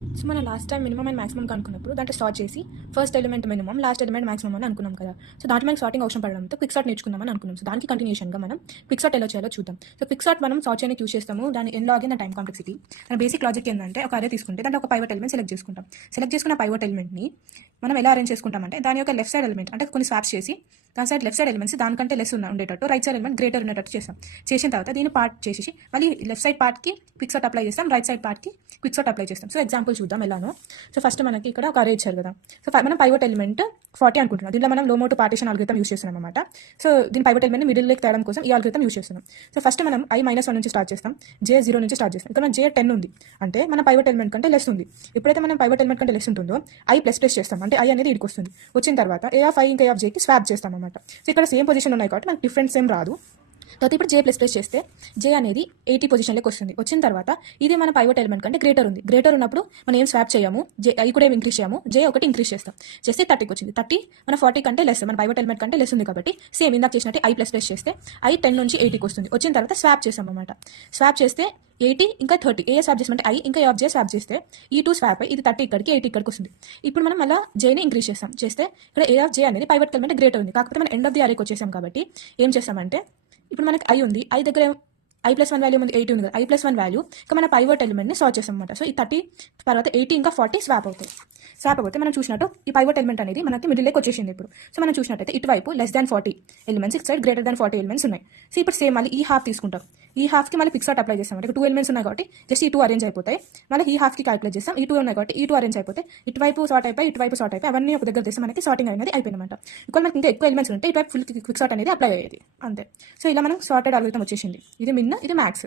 So మనం last time minimum and maximum కనుక్కున్నప్పుడు దాంట్లో సార్ట్ చేసి first element minimum, last element maximum అని అనుకున్నాం కదా. సో దాంట్లో మనకి సార్టింగ్ అవసరం పడడంతో క్విక్ సార్ట్ నేర్చుకుందామని అనుకున్నాం. సో దానికి కంటిన్యూషన్గా మనం క్విక్ సార్ట్ ఎలా చేయాలో చూద్దాం. సో క్విక్ సార్ట్ మనం సార్ట్ చేయడానికి యూస్ చేస్తాము. దాని ఎన్ లాగ్ ఇన్ టైం కాంప్లెక్సిటీ. దాని బేసిక్ లాజిక్ ఏంటంటే ఒక అరే తీసుకుంటే దాంట్లో ఒక పైవట్ ఎలిమెంట్ సెలెక్ట్ చేసుకుంటాం. సెలెక్ట్ చేసుకున్న పైవట్ ఎలిమెంట్ని మనం ఎలా అరేంజ్ చేసుకుంటామంటే దాని యొక్క లెఫ్ట్ సైడ్ ఎలిమెంట్ అంటే కొన్ని స్వాప్స్ చేసి దాని సైడ్ లెఫ్ట్ సైడ్ ఎలిమెంట్స్ దానికంటే లెస్ ఉండేటట్టు, రైట్ సైడ్ ఎలిమెంట్ గ్రేటర్ ఉండేటట్టు చేస్తాం. చేసిన తర్వాత దీన్ని పార్ట్ చేసి మళ్ళీ లెఫ్ట్ సైడ్ పార్ట్కి క్విక్ సార్ట్ అప్లై చేస్తాం, రైట్ సైడ్ పార్ట్కి క్విక్ సార్ట్ అప్లై చేస్తాం. సో ఎగ్జాంపుల్ చూద్దాం ఎలానో. సో ఫస్ట్ మనకి ఇక్కడ ఒక అరే ఇచ్చారు కదా. సో మనం పైవట్ ఎలిమెంట్ 40 అనుకుంటున్నాం. దీంట్లో మనం లో మోటో పార్టిషన్ ఆల్గరిథం యూస్ చేస్తున్నాం అనమాట. సో దీని పైవట్ ఎలిమెంట్ మిడిల్ లెక్ తేడం కోసం ఈ ఆల్గరిథం యూస్ చేస్తున్నాం. సో ఫస్ట్ మనం i-1 నుంచి స్టార్ట్ చేస్తాం, j0 నుంచి స్టార్ట్ చేస్తాం. ఇక్కడ మన j10 ఉంది అంటే మన పైవట్ ఎలిమెంట్ కంటే లెస్ ఉంది. ఎప్పుడైతే మనం పైవట్ ఎలిమెంట్ కంటే లెస్ ఉంటుందో i ప్లస్ ప్లస్ చేస్తాం, అంటే i అనేది ఇడికి వస్తుంది. వచ్చిన తర్వాత a ఇంకా a స్వాప్ చేస్తాం అనమాట. సో ఇక్కడ సేమ్ పొజిషన్ ఉన్నాయి కాబట్టి మనకి డిఫరెన్స్ ఏం రాదు. తర్వాత ఇప్పుడు జే ప్లస్ ప్లస్ చేస్తే జే అనేది 80 పొజిషన్లోకి వస్తుంది. వచ్చిన తర్వాత ఇది మన పైవట్ ఎలిమెంట్ కంటే గ్రేటర్ ఉంది. గ్రేటర్ ఉన్నప్పుడు మనం ఏం స్వాప్ చేయము, జే ఐ కూడా ఏం ఇంక్రీజ్ చేయము, జే ఒకటి ఇంక్రీజ్ చేస్తాం. చేస్తే 30కి వచ్చింది. 30 మన 40 కంటే లెస్, మన పైవట్ ఎలిమెంట్ కంటే లెస్ ఉంది కాబట్టి సేమ్ ఇందాక చేసినట్టు ఐ ప్లస్ ప్లస్ చేస్తే ఐ 10 నుంచి 80కి వస్తుంది. వచ్చిన తర్వాత స్వాప్ చేస్తాం అనమాట. స్వాప్ చేస్తే 80 ఇంకా 30 ఏ స్వాప్ చేసామంటే ఐ ఇంకా ఆఫ్ జే స్వాప్ చేస్తే ఈ 2 స్వాప్ ఇది 30 ఇక్కడికి 80 ఇక్కడికి వస్తుంది. ఇప్పుడు మనం మళ్ళీ జేని ఇంక్రీజ్ చేస్తాం. చేస్తే ఇక్కడ ఏ ఆఫ్ జే అనేది పైవట్ ఎలిమెంట్ గ్రేటర్ ఉంది. కాకపోతే మనం ఎండ్ ఆఫ్ ది అరేకి వచ్చేసాం కాబట్టి ఏం చేస్తామంటే ఇప్పుడు మనకి ఐ ఉంది, ఐ దగ్గర i+1 వాల్యూ ఉంది, 80 ఉంది కదా. i+1 వాల్యూ ఇంకా మన పైవట్ ఎలిమెంట్ని సార్ట్ చేస్తాం అనమాట. సో ఈ 30 తర్వాత 80 ఇంకా 40 స్వాప్ అవుతాయి. స్వాప్ అవుతే మనం చూసినట్టు ఈ పైవట్ ఎలిమెంట్ అనేది మనకి మిడిల్ లెక్ వచ్చేసింది. ఇప్పుడు సో మనం చూసినట్టయితే ఇటువైపు <40 ఎలిమెంట్స్, ఇటు సైడ్ <40 ఎలిమెంట్స్ ఉన్నాయి. సో ఇప్పుడు సేమ్ మళ్ళీ ఈ హాఫ్ తీసుకుంటాం. ఈ హాఫ్కి మళ్ళీ క్విక్ సార్ట్ అప్లై చేస్తాం. అంటే 2 ఎలిమెంట్స్ ఉన్నాయి కాబట్టి జస్ట్ ఈ 2 అరేంజ్ అయిపోతాయి. మళ్ళీ ఈ హాఫ్కి క్యాలిక్యులేట్ చేస్తాం. ఈ 2 ఉన్నాయి కాబట్టి ఈ 2 అరేంజ్ అయిపోతాయి. ఇటువైపు సార్ట్ అయిపోయి ఇటువైపు సార్ట్ అయిపోయి అవన్నీ ఒక దగ్గర చేస్తే మనకి సార్టింగ్ అనేది అయిపోయిందన్నమాట. ఇక్కడ మనకి ఇంకా ఎక్కువ ఎలిమెంట్స్ ఉంటే ఇటువైపు ఫుల్ క్విక్ సార్ట్ అనేది అప్లై అయ్యేది అంతే. సో ఇలా మనం సార్టెడ్ అల్గోరిథం వచ్చేసింది. ఇది మిన్, ఇది మ్యాక్స్.